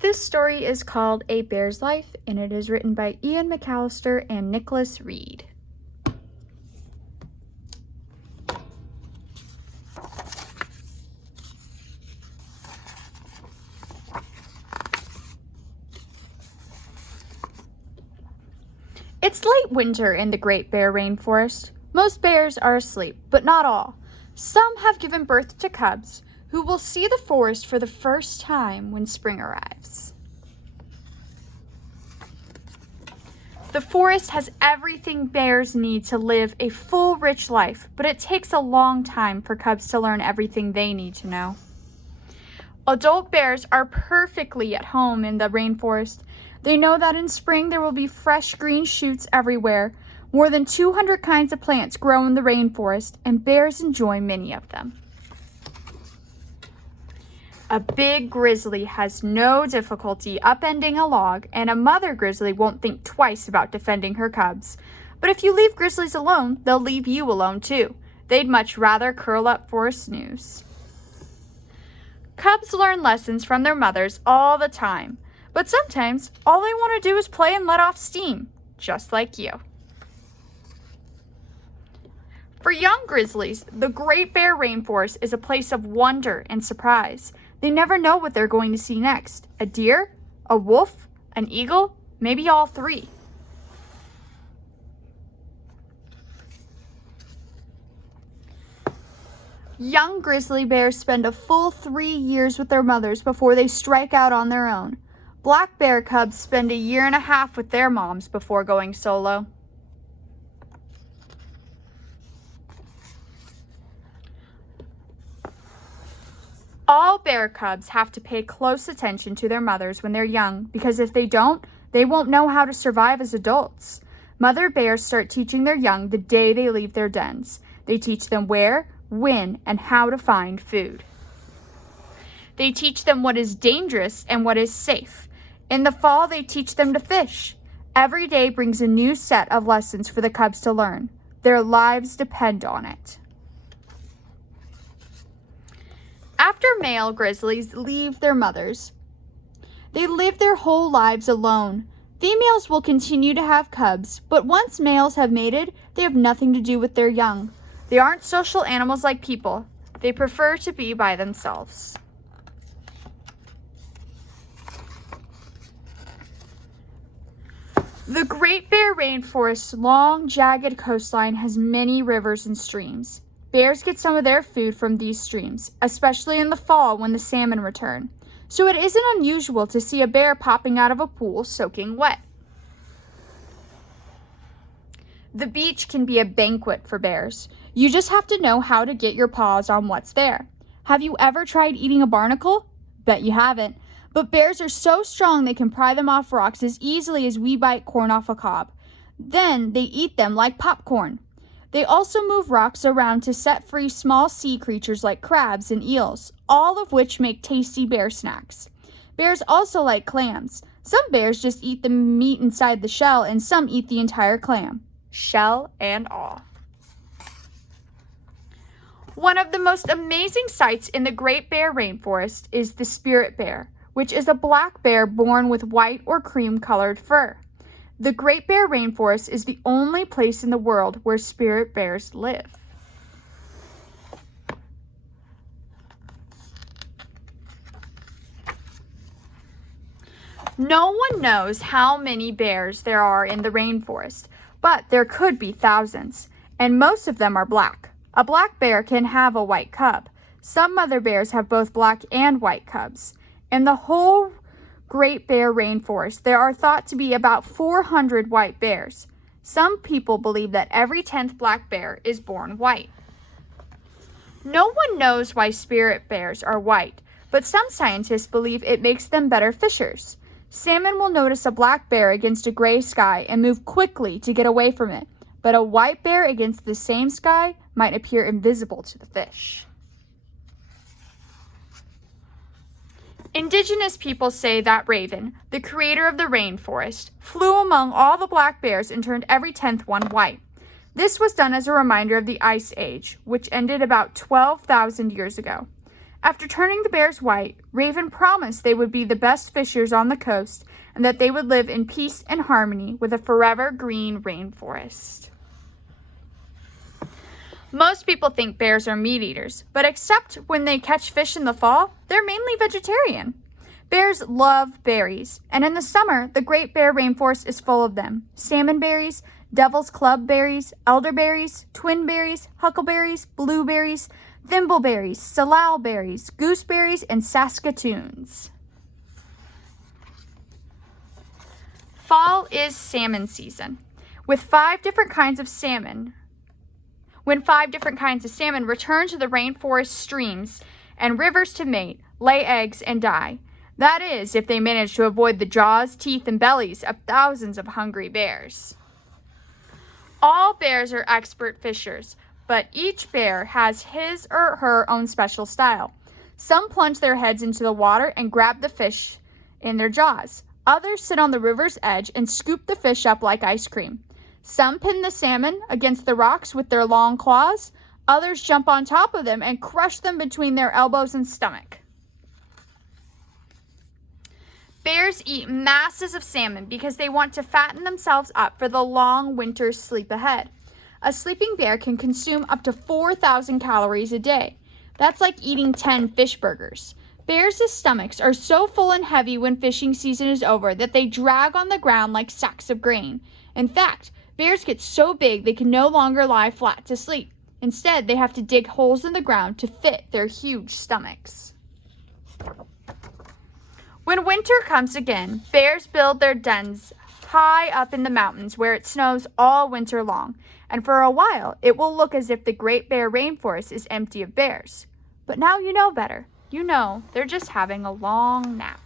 This story is called A Bear's Life, and it is written by Ian McAllister and Nicholas Reed. It's late winter in the Great Bear Rainforest. Most bears are asleep, but not all. Some have given birth to cubs who will see the forest for the first time when spring arrives. The forest has everything bears need to live a full, rich life, but it takes a long time for cubs to learn everything they need to know. Adult bears are perfectly at home in the rainforest. They know that in spring there will be fresh green shoots everywhere. More than 200 kinds of plants grow in the rainforest, and bears enjoy many of them. A big grizzly has no difficulty upending a log, and a mother grizzly won't think twice about defending her cubs. But if you leave grizzlies alone, they'll leave you alone too. They'd much rather curl up for a snooze. Cubs learn lessons from their mothers all the time, but sometimes all they want to do is play and let off steam, just like you. For young grizzlies, the Great Bear Rainforest is a place of wonder and surprise. They never know what they're going to see next. A deer? A wolf? An eagle? Maybe all three. Young grizzly bears spend a full 3 years with their mothers before they strike out on their own. Black bear cubs spend a year and a half with their moms before going solo. All bear cubs have to pay close attention to their mothers when they're young, because if they don't, they won't know how to survive as adults. Mother bears start teaching their young the day they leave their dens. They teach them where, when, and how to find food. They teach them what is dangerous and what is safe. In the fall, they teach them to fish. Every day brings a new set of lessons for the cubs to learn. Their lives depend on it. After male grizzlies leave their mothers, they live their whole lives alone. Females will continue to have cubs, but once males have mated, they have nothing to do with their young. They aren't social animals like people. They prefer to be by themselves. The Great Bear Rainforest's long, jagged coastline has many rivers and streams. Bears get some of their food from these streams, especially in the fall when the salmon return. So it isn't unusual to see a bear popping out of a pool soaking wet. The beach can be a banquet for bears. You just have to know how to get your paws on what's there. Have you ever tried eating a barnacle? Bet you haven't. But bears are so strong they can pry them off rocks as easily as we bite corn off a cob. Then they eat them like popcorn. They also move rocks around to set free small sea creatures like crabs and eels, all of which make tasty bear snacks. Bears also like clams. Some bears just eat the meat inside the shell, and some eat the entire clam, shell and all. One of the most amazing sights in the Great Bear Rainforest is the spirit bear, which is a black bear born with white or cream-colored fur. The Great Bear Rainforest is the only place in the world where spirit bears live. No one knows how many bears there are in the rainforest, but there could be thousands, and most of them are black. A black bear can have a white cub. Some mother bears have both black and white cubs. In the whole Great Bear Rainforest, there are thought to be about 400 white bears. Some people believe that every 10th black bear is born white. No one knows why spirit bears are white, but some scientists believe it makes them better fishers. Salmon will notice a black bear against a gray sky and move quickly to get away from it, but a white bear against the same sky might appear invisible to the fish. Indigenous people say that Raven, the creator of the rainforest, flew among all the black bears and turned every 10th one white. This was done as a reminder of the Ice Age, which ended about 12,000 years ago. After turning the bears white, Raven promised they would be the best fishers on the coast and that they would live in peace and harmony with a forever green rainforest. Most people think bears are meat eaters, but except when they catch fish in the fall, they're mainly vegetarian. Bears love berries, and in the summer, the Great Bear Rainforest is full of them. Salmon berries, devil's club berries, elderberries, twin berries, huckleberries, blueberries, thimbleberries, salal berries, gooseberries, and saskatoons. Fall is salmon season. When 5 different kinds of salmon return to the rainforest streams and rivers to mate, lay eggs, and die. That is, if they manage to avoid the jaws, teeth, and bellies of thousands of hungry bears. All bears are expert fishers, but each bear has his or her own special style. Some plunge their heads into the water and grab the fish in their jaws. Others sit on the river's edge and scoop the fish up like ice cream. Some pin the salmon against the rocks with their long claws. Others jump on top of them and crush them between their elbows and stomach. Bears eat masses of salmon because they want to fatten themselves up for the long winter sleep ahead. A sleeping bear can consume up to 4,000 calories a day. That's like eating 10 fish burgers. Bears' stomachs are so full and heavy when fishing season is over that they drag on the ground like sacks of grain. In fact, bears get so big they can no longer lie flat to sleep. Instead, they have to dig holes in the ground to fit their huge stomachs. When winter comes again, bears build their dens high up in the mountains where it snows all winter long, and for a while it will look as if the Great Bear Rainforest is empty of bears. But now you know better. You know they're just having a long nap.